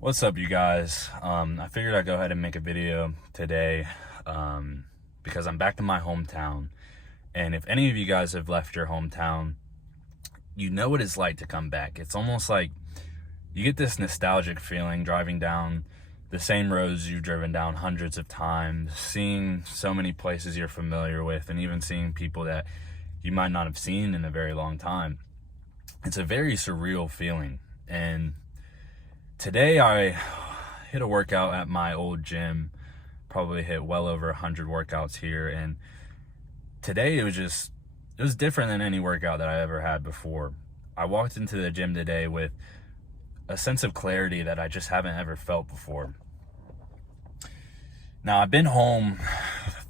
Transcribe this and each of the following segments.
What's up, you guys? I figured I'd go ahead and make a video today because I'm back in my hometown. And if any of you guys have left your hometown, you know what it's like to come back. It's almost like you get this nostalgic feeling driving down the same roads you've driven down hundreds of times, seeing so many places you're familiar with, and even seeing people that you might not have seen in a very long time. It's a very surreal feeling. And today I hit a workout at my old gym, probably hit well over 100 workouts here, and today it was different than any workout that I ever had before. I walked into the gym today with a sense of clarity that I just haven't ever felt before. Now, I've been home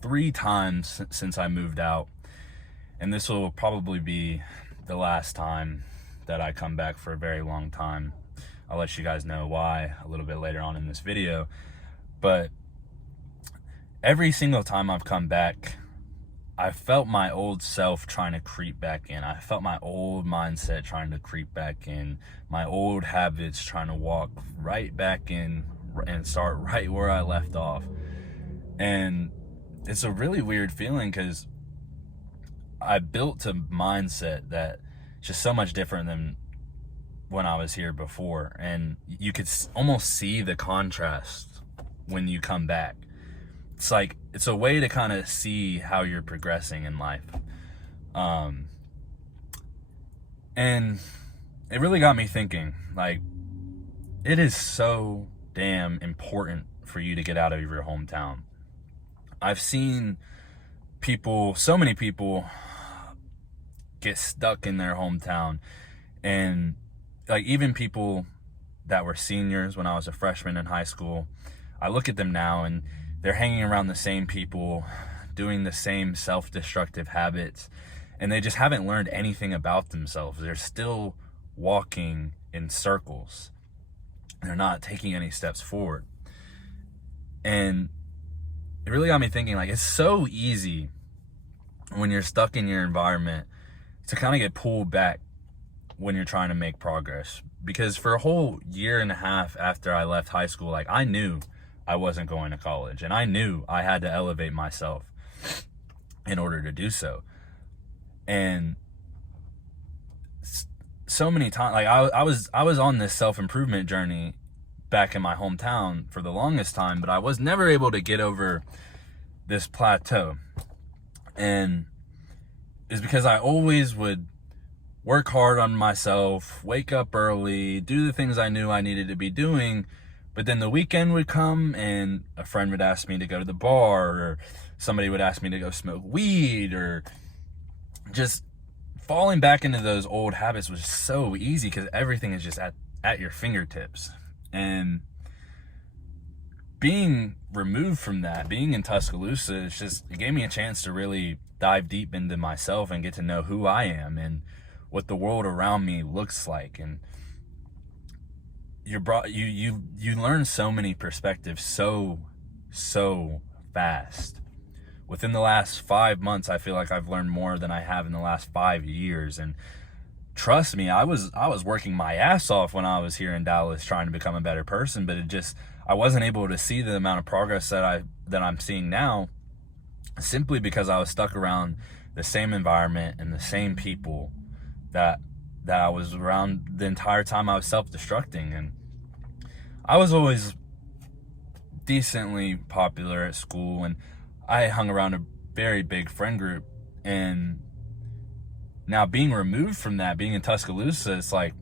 3 times since I moved out, and this will probably be the last time that I come back for a very long time. I'll let you guys know why a little bit later on in this video. But every single time I've come back, I felt my old self trying to creep back in. I felt my old mindset trying to creep back in. My old habits trying to walk right back in and start right where I left off. And it's a really weird feeling because I built a mindset that just so much different than when I was here before, and you could almost see the contrast when you come back. It's like it's a way to kind of see how you're progressing in life, and it really got me thinking. Like, it is so damn important for you to get out of your hometown. I've seen people, so many people, get stuck in their hometown, and like even people that were seniors when I was a freshman in high school, I look at them now and they're hanging around the same people, doing the same self-destructive habits, and they just haven't learned anything about themselves. They're still walking in circles. They're not taking any steps forward. And it really got me thinking, like, it's so easy when you're stuck in your environment to kind of get pulled back when you're trying to make progress. Because for a whole year and a half after I left high school, like, I knew I wasn't going to college, and I knew I had to elevate myself in order to do so. And so many times, like, I was on this self-improvement journey back in my hometown for the longest time, but I was never able to get over this plateau. And it's because I always would work hard on myself, wake up early, do the things I knew I needed to be doing, but then the weekend would come and a friend would ask me to go to the bar, or somebody would ask me to go smoke weed, or just falling back into those old habits was so easy because everything is just at your fingertips. And being removed from that, being in Tuscaloosa, it gave me a chance to really dive deep into myself and get to know who I am and what the world around me looks like. And you learn so many perspectives so fast. Within the last 5 months, I feel like I've learned more than I have in the last 5 years. And trust me, I was working my ass off when I was here in Dallas trying to become a better person, but I wasn't able to see the amount of progress that I'm seeing now, simply because I was stuck around the same environment and the same people that I was around the entire time I was self-destructing. And I was always decently popular at school, and I hung around a very big friend group. And now being removed from that, being in Tuscaloosa, it's like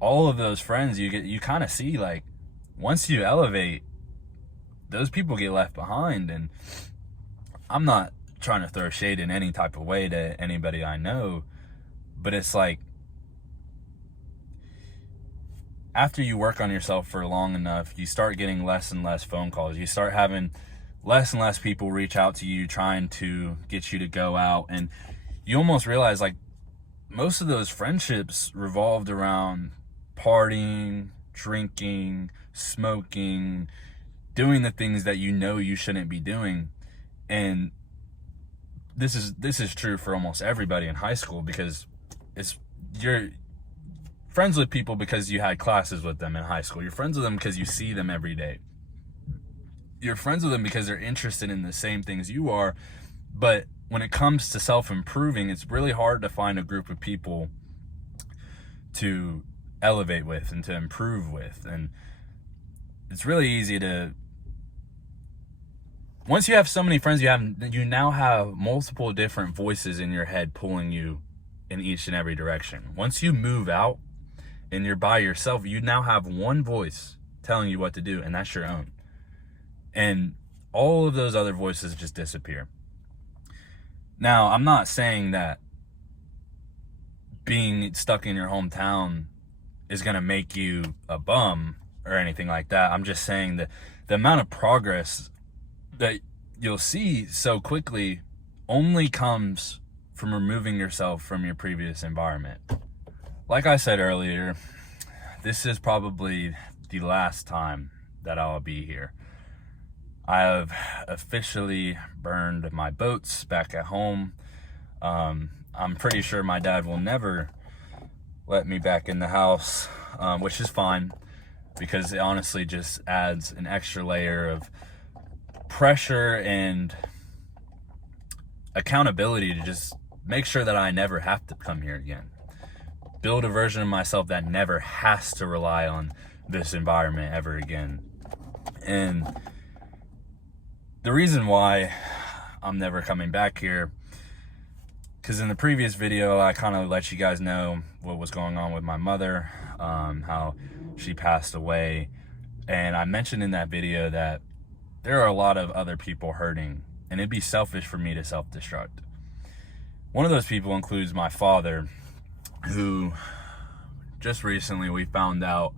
all of those friends you kind of see, like, once you elevate, those people get left behind. And I'm not trying to throw shade in any type of way to anybody I know, but it's like, after you work on yourself for long enough, you start getting less and less phone calls. You start having less and less people reach out to you trying to get you to go out. And you almost realize, like, most of those friendships revolved around partying, drinking, smoking, doing the things that you know you shouldn't be doing. And this is true for almost everybody in high school, because it's you're friends with people because you had classes with them in high school. You're friends with them because you see them every day. You're friends with them because they're interested in the same things you are. But when it comes to self-improving, it's really hard to find a group of people to elevate with and to improve with. And it's really easy to, once you have so many friends, you now have multiple different voices in your head pulling you in each and every direction. Once you move out and you're by yourself, you now have one voice telling you what to do, and that's your own. And all of those other voices just disappear. Now, I'm not saying that being stuck in your hometown is going to make you a bum or anything like that. I'm just saying that the amount of progress that you'll see so quickly only comes from removing yourself from your previous environment. Like I said earlier, this is probably the last time that I'll be here. I have officially burned my boats back at home. I'm pretty sure my dad will never let me back in the house, which is fine, because it honestly just adds an extra layer of pressure and accountability to just make sure that I never have to come here again. Build a version of myself that never has to rely on this environment ever again. And the reason why I'm never coming back here, because in the previous video, I kind of let you guys know what was going on with my mother, how she passed away. And I mentioned in that video that there are a lot of other people hurting, and it'd be selfish for me to self-destruct. One of those people includes my father, who just recently we found out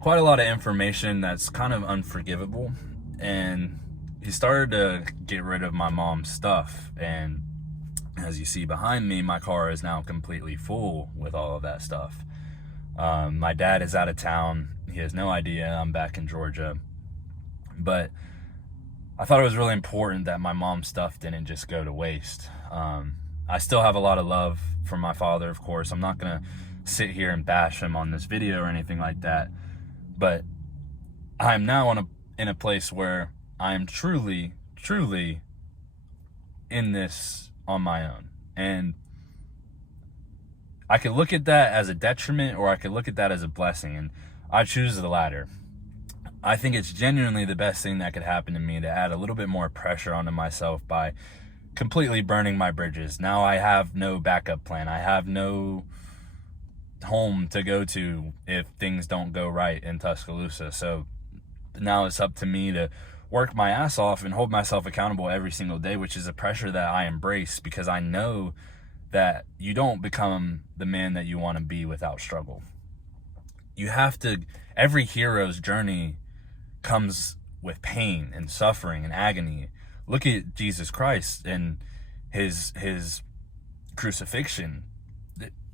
quite a lot of information that's kind of unforgivable, and he started to get rid of my mom's stuff. And as you see behind me, my car is now completely full with all of that stuff. My dad is out of town. He has no idea I'm back in Georgia. But I thought it was really important that my mom's stuff didn't just go to waste. I still have a lot of love for my father, of course. I'm not going to sit here and bash him on this video or anything like that. But I'm now in a place where I am truly in this on my own. And I could look at that as a detriment, or I could look at that as a blessing. And I choose the latter. I think it's genuinely the best thing that could happen to me, to add a little bit more pressure onto myself by completely burning my bridges. Now I have no backup plan. I have no home to go to if things don't go right in Tuscaloosa. So now it's up to me to work my ass off and hold myself accountable every single day, which is a pressure that I embrace, because I know that you don't become the man that you want to be without struggle. You have to, every hero's journey comes with pain and suffering and agony. Look at Jesus Christ and his crucifixion.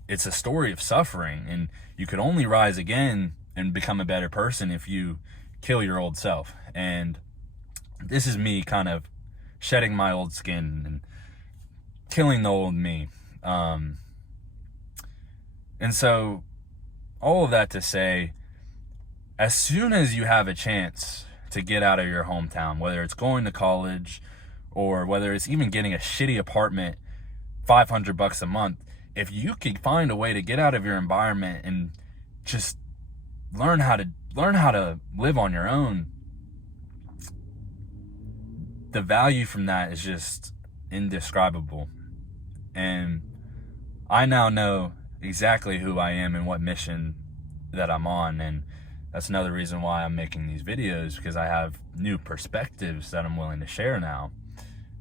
It's a story of suffering, and you could only rise again and become a better person if you kill your old self. And this is me kind of shedding my old skin and killing the old me. And so all of that to say, as soon as you have a chance to get out of your hometown, whether it's going to college or whether it's even getting a shitty apartment, $500 a month, if you could find a way to get out of your environment and just learn how to live on your own, the value from that is just indescribable. And I now know exactly who I am and what mission that I'm on. And that's another reason why I'm making these videos, because I have new perspectives that I'm willing to share now.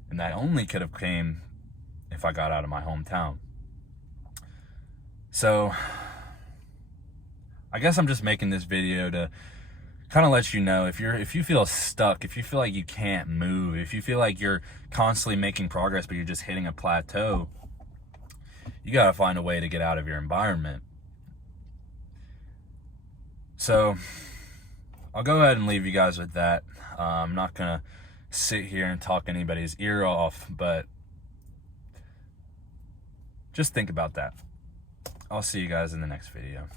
And that only could have came if I got out of my hometown. So I guess I'm just making this video to kind of let you know, if you feel stuck, if you feel like you can't move, if you feel like you're constantly making progress but you're just hitting a plateau, you got to find a way to get out of your environment. So I'll go ahead and leave you guys with that. I'm not going to sit here and talk anybody's ear off, but just think about that. I'll see you guys in the next video.